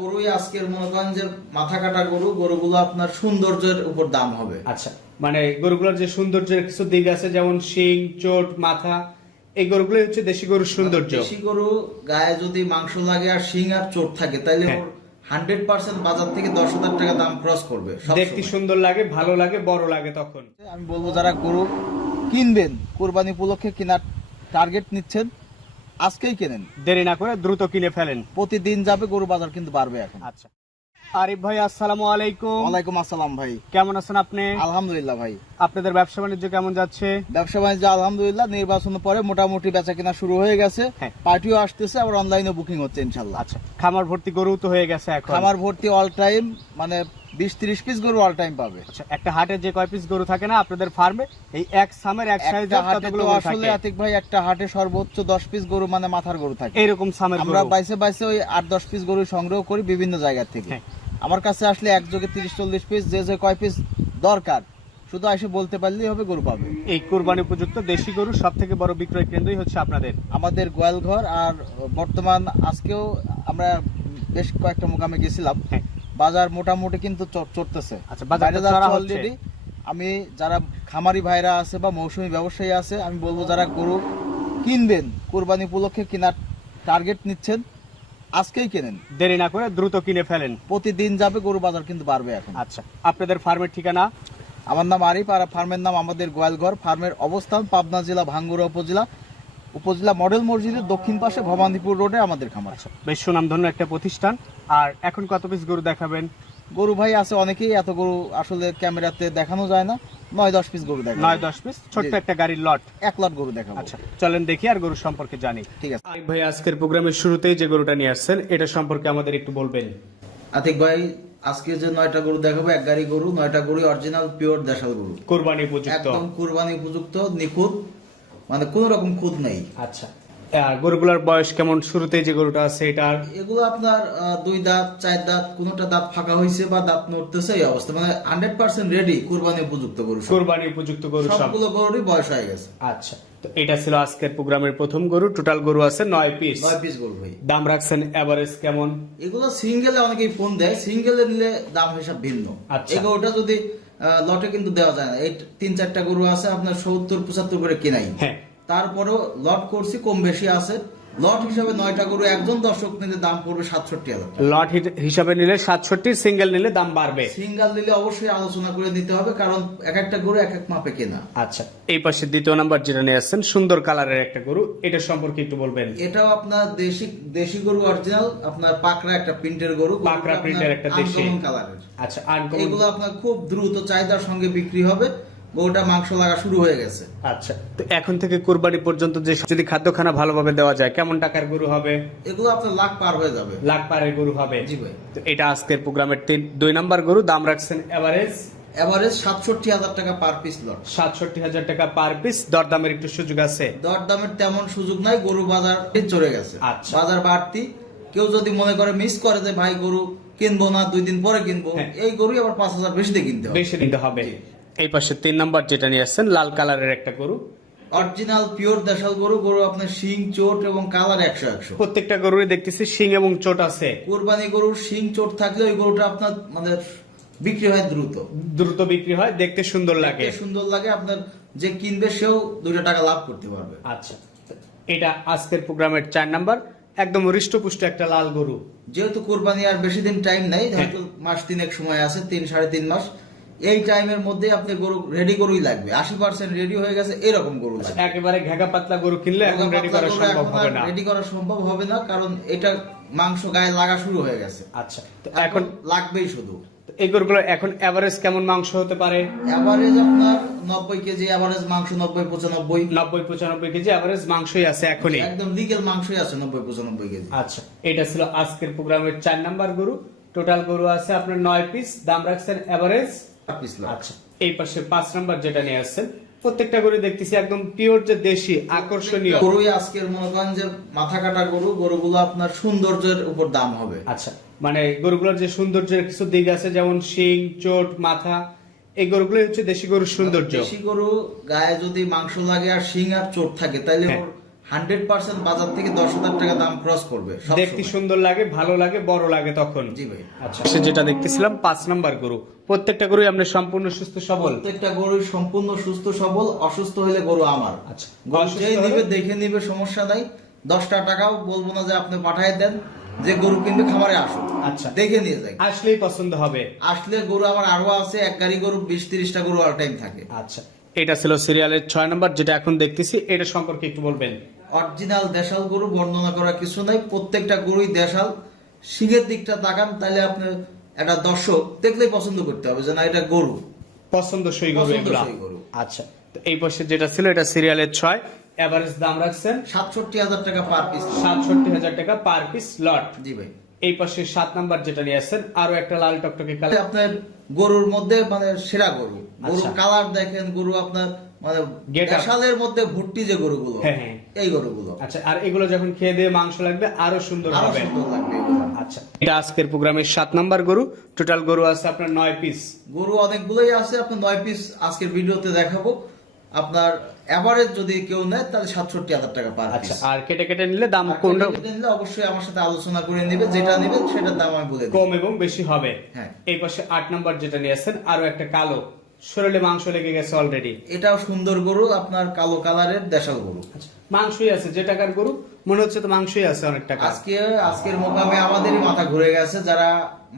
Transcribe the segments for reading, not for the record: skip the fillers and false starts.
গরুই আজকের মনে করেন যে মাথা কাটা গরু, গরুগুলো আপনার সৌন্দর্যের উপর দাম হবে। আচ্ছা, মানে গরুগুলোর যে সৌন্দর্যের কিছু দিক আছে, যেমন শিং, চোট, মাথা, এই গরুগুলো হচ্ছে দেশি গরুর সৌন্দর্য। দেশি গরু গায়ে যদি মাংস লাগে আর শিং আর চোট থাকে তাহলে হ্যাঁ। 100% বাজার থেকে 10,000 টাকা দাম ক্রস করবে সব দেখতে সময়। সুন্দর লাগে, ভালো লাগে, বড় লাগে তখন। আমি বলবো যারা গরু কিনবেন, কুরবানি উপলক্ষে কেনার টার্গেট নিচ্ছেন, আজকেই কেনেন, দেরি না করে দ্রুত কিনে ফেলেন। প্রতিদিন যাবে, গরু বাজার কিন্তু বাড়বে এখন। আচ্ছা, আরিফ ভাই আসসালামু আলাইকুম। ওয়ালাইকুম আসসালাম ভাই। কেমন আছেন আপনি? আলহামদুলিল্লাহ ভাই। আপনাদের ব্যবসা বাণিজ্য কেমন যাচ্ছে? ব্যবসা বাণিজ্য আলহামদুলিল্লাহ, নির্বাচনের পরে মোটামুটি বেচা কেনা শুরু হয়ে গেছে। হ্যাঁ। পার্টিও আসতেছে, আবার অনলাইনে বুকিং হচ্ছে ইনশাল্লাহ। আচ্ছা, খামার ভর্তি গরু তো হয়ে গেছে এখন। খামার ভর্তি অল টাইম, মানে 20-30 পিস গরু অল টাইম পাবে। আচ্ছা, একটা হাটে যে কয় পিস গরু থাকে না আপনাদের ফার্মে, এই এক সামের এক একটা সাইজের হাটে কতগুলো তো গরু আসলে থাকে? আতিক ভাই একটা হাটে সর্বোচ্চ 10 পিস গরু মানে মাথার গরু থাকে। এইরকম সামের আমরা গরু। বাইসে বাইসে ওই 8-10 পিস গরু সংগ্রহ করি বিভিন্ন জায়গা থেকে। হ্যাঁ। আমার কাছে আসলে একযোগে 30-40 পিস, যে যে কয় পিস দরকার শুধু এসে বলতে পারলেই হবে, গরু পাবে। এই কুরবানি উপযুক্ত দেশি গরু সব থেকে বড় বিক্রয় কেন্দ্রই হচ্ছে আপনাদের। আমাদের গোয়ালঘর। আর বর্তমান আজকেও আমরা বেশ কয়েকটা মোকামে গেছিলাম। হ্যাঁ। বাজার মোটামুটি কিন্তু চড়তেছে। আচ্ছা, বাজারটা বাইরে যাচ্ছে চড়া হচ্ছে। already। আমি যারা খামারি ভাইরা আছে বা মৌসুমী ব্যবসায়ী আছে, আমি বলবো যারা গরু কিনবেন, কুরবানি উপলক্ষে কেনার টার্গেট নিচ্ছেন, আজকেই কেনেন, দেরি না করে দ্রুত কিনে ফেলেন। প্রতিদিন যাবে, গরু বাজার কিন্তু বাড়বে এখন। আচ্ছা, আপনাদের ফার্মের ঠিকানা? আমার নাম আরিফ, আর ফার্মের নাম আমাদের গোয়ালঘর। ফার্মের অবস্থান পাবনা জেলা ভাঙ্গুড়া উপজেলা মডেল মসজিদের দক্ষিণ পাশে ভবানীপুর রোডে আমাদের খামার। বেশ সুনামধন্য একটা প্রতিষ্ঠান। আর এখন কত পিস গরু দেখাবেন? গরু ভাই আছে অনেকেই, এত গরু আসলে ক্যামেরাতে দেখানো যায় না। 9-10 পিস গরু দেখাবো। 9-10 পিস ছোট্ট জি। একটা গাড়ির লট। এক লট গরু দেখাবো। আচ্ছা, চলেন দেখি আর গরু সম্পর্কে জানি। ঠিক আছে আরিফ ভাই, আজকের প্রোগ্রামের শুরুতেই যে গরুটা নিয়ে আসছেন এটা সম্পর্কে আমাদের একটু বলবেন। আতিক ভাই, আজকে যে 9টা গরু দেখাবো, এক গাড়ি গরু, 9টা গরু অরিজিনাল পিওর দেশাল গরু, কুরবানি উপযুক্ত। একদম কুরবানি উপযুক্ত, নিখুঁত, মানে কোনো রকম খুঁত নেই। আচ্ছা, আর গরুগুলোর বয়স কেমন? শুরুতেই যে গরুটা আছে এটার এগুলো আপনার 2 দাঁত 4 দাঁত, কোনোটা দাঁত ফাঁকা হয়েছে বা দাঁত নড়তেছে, এই অবস্থা, মানে 100% রেডি কুরবানি উপযুক্ত গরু সব। কুরবানি উপযুক্ত গরু সব। সবগুলো গরুরই বয়স হয়ে গেছে। আচ্ছা, তো এটা ছিল আজকের প্রোগ্রামের প্রথম গরু। টোটাল গরু আছে 9 পিস। 9 পিস গরু ভাই। দাম রাখছেন এভারেজ কেমন? এগুলো সিঙ্গেলে অনেকেই ফোন দেয়, সিঙ্গেলে নিলে দাম হিসাব ভিন্ন। আচ্ছা। এই গরুটা যদি লটে কিন্তু দেওয়া যায় না। এই 3-4টা গরু আছে আপনার 70-75 করে কেনাই। হ্যাঁ। তারপরেও লট করছি, কম বেশি আছে। লট হিসাবে 9টা গরু একজন দর্শক নিলে দাম পড়বে 67,000 টাকা। লট হিসাবে নিলে 67, সিঙ্গেল নিলে দাম বাড়বে। সিঙ্গেল নিলে অবশ্যই আলোচনা করে নিতে হবে, কারণ এক একটা গরু এক এক মাপে কেনা। আচ্ছা, এই পাশে দ্বিতীয় নাম্বার যেটা নিয়ে আসছেন, সুন্দর কালারের একটা গরু, এটা সম্পর্কে একটু বলবেন। এটাও আপনার দেশি গরু অরিজিনাল, আপনার পাকড়া একটা প্রিন্টের গরু, পাকড়া প্রিন্টের একটা দেশি কালারের। আচ্ছা, আনকমন। এগুলো আপনার খুব দ্রুত চাহিদার সঙ্গে বিক্রি হবে। গরুটা মাংস লাগা শুরু হয়ে গেছে। আচ্ছা, তো এখন থেকে কুরবানি পর্যন্ত যে যদি খাদ্যখানা ভালোভাবে দেওয়া যায়, কেমন টাকার গরু হবে? এগুলো আপনার লাখ পার হয়ে যাবে। লাখ পারের গরু হবে। জি ভাই। তো এটা আজকের প্রোগ্রামের 2 নাম্বার গরু। দাম রাখছেন এভারেজ 67,000 টাকা পার পিস লট। 67,000 টাকা পার পিস। দরদামের একটু সুযোগ আছে? দরদামের তেমন সুযোগ নাই, গরু বাজার চলে গেছে। আচ্ছা। বাজার বাড়তি। কেউ যদি মনে করে মিস করে যে ভাই গরু কিনবো না, 2 দিন পরে কিনবো, হ্যাঁ। এই গরু আবার 5,000 বেশি দিয়ে কিনতে হবে। বেশি নিতে হবে। জি। এই পাশে 3 নাম্বার যেটা নিয়ে আসছেন, লাল কালারের একটা গরু। অরিজিনাল পিওর দেশাল গরু। গরু আপনার শিং, চোট এবং কালার 100-100। প্রত্যেকটা গরুরই দেখতেছি শিং এবং চোট আছে। কুরবানি গরুর শিং চোট থাকলে ওই গরুটা আপনার মানে বিক্রি হয় দ্রুত। দ্রুত বিক্রি হয়, দেখতে সুন্দর লাগে। দেখতে সুন্দর লাগে, আপনার যে কিনবে সেও 2 টাকা লাভ করতে পারবে। আচ্ছা, এটা আজকের প্রোগ্রামের 4 নাম্বার, একদম হৃষ্টপুষ্ট একটা লাল গরু। যেহেতু কুরবানি আর বেশি দিন টাইম নাই, হয়তো মাস 3 সময় আছে, 3-3.5 মাস। এই টাইমের মধ্যে আপনি গরু রেডি গরুই লাগবে, 80% রেডি হয়ে গেছে এরকম গরু লাগবে। একেবারে ঘেগা পাতলা গরু কিনলে এখন রেডি করা সম্ভব হবে না। রেডি করা সম্ভব হবে না, কারণ এটা মাংস গায়ে লাগা শুরু হয়ে গেছে। আচ্ছা, তো এখন এখন লাগবেই শুধু। এই গরুগুলো এখন এভারেজ কেমন মাংস হতে পারে? এভারেজ আপনার 90 কেজি এভারেজ মাংস, 90-95। 90-95 কেজি এভারেজ মাংসই আছে এখনই। একদম লিগেল মাংসই আছে 90-95 কেজি। আচ্ছা, এটা ছিল আজকের প্রোগ্রামের 4 নাম্বার গরু। টোটাল গরু আছে আপনার 9 পিস। দাম রাখছেন এভারেজ। আচ্ছা, এই পাশে 5 নাম্বার যেটা নিয়ে আসছেন, প্রত্যেকটা গরু দেখতেছি একদম পিওর যে দেশি, আকর্ষণীয় গরুই আজকের মনে করেন যে মাথা কাটা গরু, গরুগুলো আপনার সৌন্দর্যের উপর দাম হবে। আচ্ছা, মানে গরুগুলোর যে সৌন্দর্যের কিছু দিক আছে, যেমন শিং, চোট, মাথা, এই গরুগুলো হচ্ছে দেশি গরুর সৌন্দর্য। দেশি গরু গায়ে যদি মাংস লাগে আর শিং আর চোট থাকে তাহলে হ্যাঁ। 100% বাজার থেকে 10,000 টাকা দাম ক্রস করবে সব দেখতে সময়। সুন্দর লাগে, ভালো লাগে, বড় লাগে তখন। জি ভাই। আচ্ছা, সে যেটা দেখতেছিলাম 5 নাম্বার গরু, প্রত্যেকটা গরুই আপনি সম্পূর্ণ সুস্থ সবল। প্রত্যেকটা গরু সম্পূর্ণ সুস্থ সবল, অসুস্থ হলে গরু আমার। আচ্ছা, গরু অসুস্থ যেই হলে- নিবে দেখে নিবে, সমস্যা নাই। 10টা টাকাও বলবো না যে আপনি পাঠায় দেন, যে গরু কিনবে খামারে আসুন, আচ্ছা, দেখে নিয়ে যাই। আসলেই পছন্দ হবে। আসলে গরু আমার আরো আছে, এক গাড়ি গরু 20-30টা গরু অল টাইম থাকে। আচ্ছা, এটা ছিল সিরিয়ালের 6 নাম্বার, যেটা এখন দেখতেছি, এটা সম্পর্কে একটু বলবেন। অরিজিনাল দেশাল গরু, বর্ণনা করার কিছু নাই, প্রত্যেকটা গরুই দেশাল। শিঙের দিকটা তাকান, তাহলে আপনি একটা দর্শক দেখলেই পছন্দ করতে হবে যে না এটা গরু। পছন্দসই গরু এগুলা। পছন্দসই গরু। আচ্ছা, তো এই পাশে যেটা ছিল এটা সিরিয়ালের 6, এভারেজ দাম রাখছেন 67,000 টাকা পার পিস। 67,000 টাকা পার পিস লট। জি ভাই। এই পাশে 7 নাম্বার যেটা নিয়ে আসছেন, আরো একটা লাল টকটকে কালার। আপনার গরুর মধ্যে মানে সেরা গরু, গরু আচ্ছা। কালার দেখেন, গরু আপনার মানে Get up. দেশালের মধ্যে ভুট্টি যে গরুগুলো, হ্যাঁ, হ্যাঁ। এই গরুগুলো আচ্ছা, আর এগুলো যখন খেয়ে দিয়ে মাংস লাগবে আরো সুন্দর আরো হবে। সুন্দর লাগবে এগুলো। আচ্ছা, এটা আজকের প্রোগ্রামের 7 নাম্বার গরু। টোটাল গরু আছে আপনার 9 পিস। গরু অনেকগুলোই আছে, আপনার 9 পিস আজকের ভিডিওতে দেখাবো। আপনার এভারেজ যদি কেউ নেয় তাহলে 67,000 টাকা পার আচ্ছা, পিস। আর কেটে কেটে নিলে দাম কোনটা নিলে অবশ্যই আমার সাথে আলোচনা করে নেবে, যেটা নেবে সেটার দাম আমি বলে দিই। কম এবং বেশি হবে। হ্যাঁ। এই পাশে 8 নাম্বার যেটা নিয়ে আসছেন, আরো একটা কালো, শরীরে মাংস লেগে গেছে অলরেডি। এটাও সুন্দর গরু, আপনার কালো কালারের দেশাল গরু। মাংসই আছে, যে টাকার গরু মনে হচ্ছে তো মাংসই আছে অনেক টাকা। আজকের মোকামে আমাদেরই মাথা ঘুরে গেছে, যারা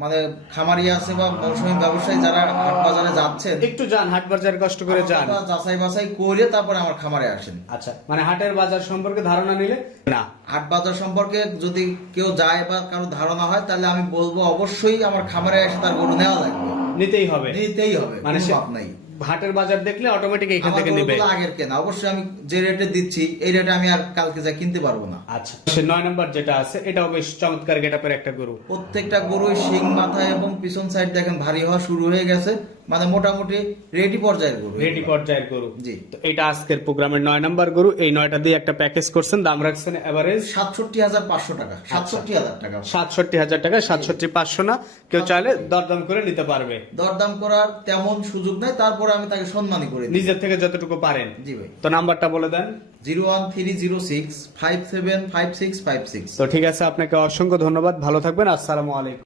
মানে খামারি আছে বা মৌসুমী ব্যবসায়ী যারা হাট বাজারে যাচ্ছেন, একটু যান হাট বাজার, কষ্ট করে যান। আপনারা যাচাই বাছাই করে তারপরে আমার খামারে আসেন। আচ্ছা, মানে হাটের বাজার সম্পর্কে ধারণা নিলে না। হাট বাজার সম্পর্কে যদি কেউ যায় বা কারো ধারণা হয়, তাহলে আমি বলবো অবশ্যই আমার খামারে এসে তার গরু নেওয়া লাগবে, নিতেই হবে, নিতেই হবে, মানে কোনো সে মাপ নাই। হাটের বাজার দেখলে অটোমেটিক এখান আমার থেকে নিবে। গরুগুলো আগের কেনা, অবশ্যই আমি যে রেটে দিচ্ছি এই রেটে আমি আর কালকে যা কিনতে পারবো না। আচ্ছা, সে 9 নাম্বার যেটা আছে, এটাও বেশ চমৎকার গেটআপের একটা গরু। প্রত্যেকটা গরুই শিং মাথা এবং পিছন সাইড দেখেন ভারী হওয়া শুরু হয়ে গেছে, মানে মোটামুটি রেডি পর্যায়ের গরু। রেডি পর্যায়ের গরু। জি। তো এটা আজকের প্রোগ্রামের 9 নাম্বার গরু। এই 9টা দিয়ে একটা প্যাকেজ করছেন, দাম রাখছেন এভারেজ 67,500 টাকা। 67,000 টাকা 67,000 টাকা। 67,500 না, কেউ চাইলে দরদাম করে নিতে পারবে। দরদাম করার তেমন সুযোগ নাই, তারপরে আমি তাকে সম্মানই করে দিই। নিজের থেকে যতটুকু পারেন। জি ভাই। তো নাম্বারটা বলে দেন। 01306 575656। তো ঠিক আছে, আপনাকে অসংখ্য ধন্যবাদ, ভালো থাকবেন, আসসালামু আলাইকুম।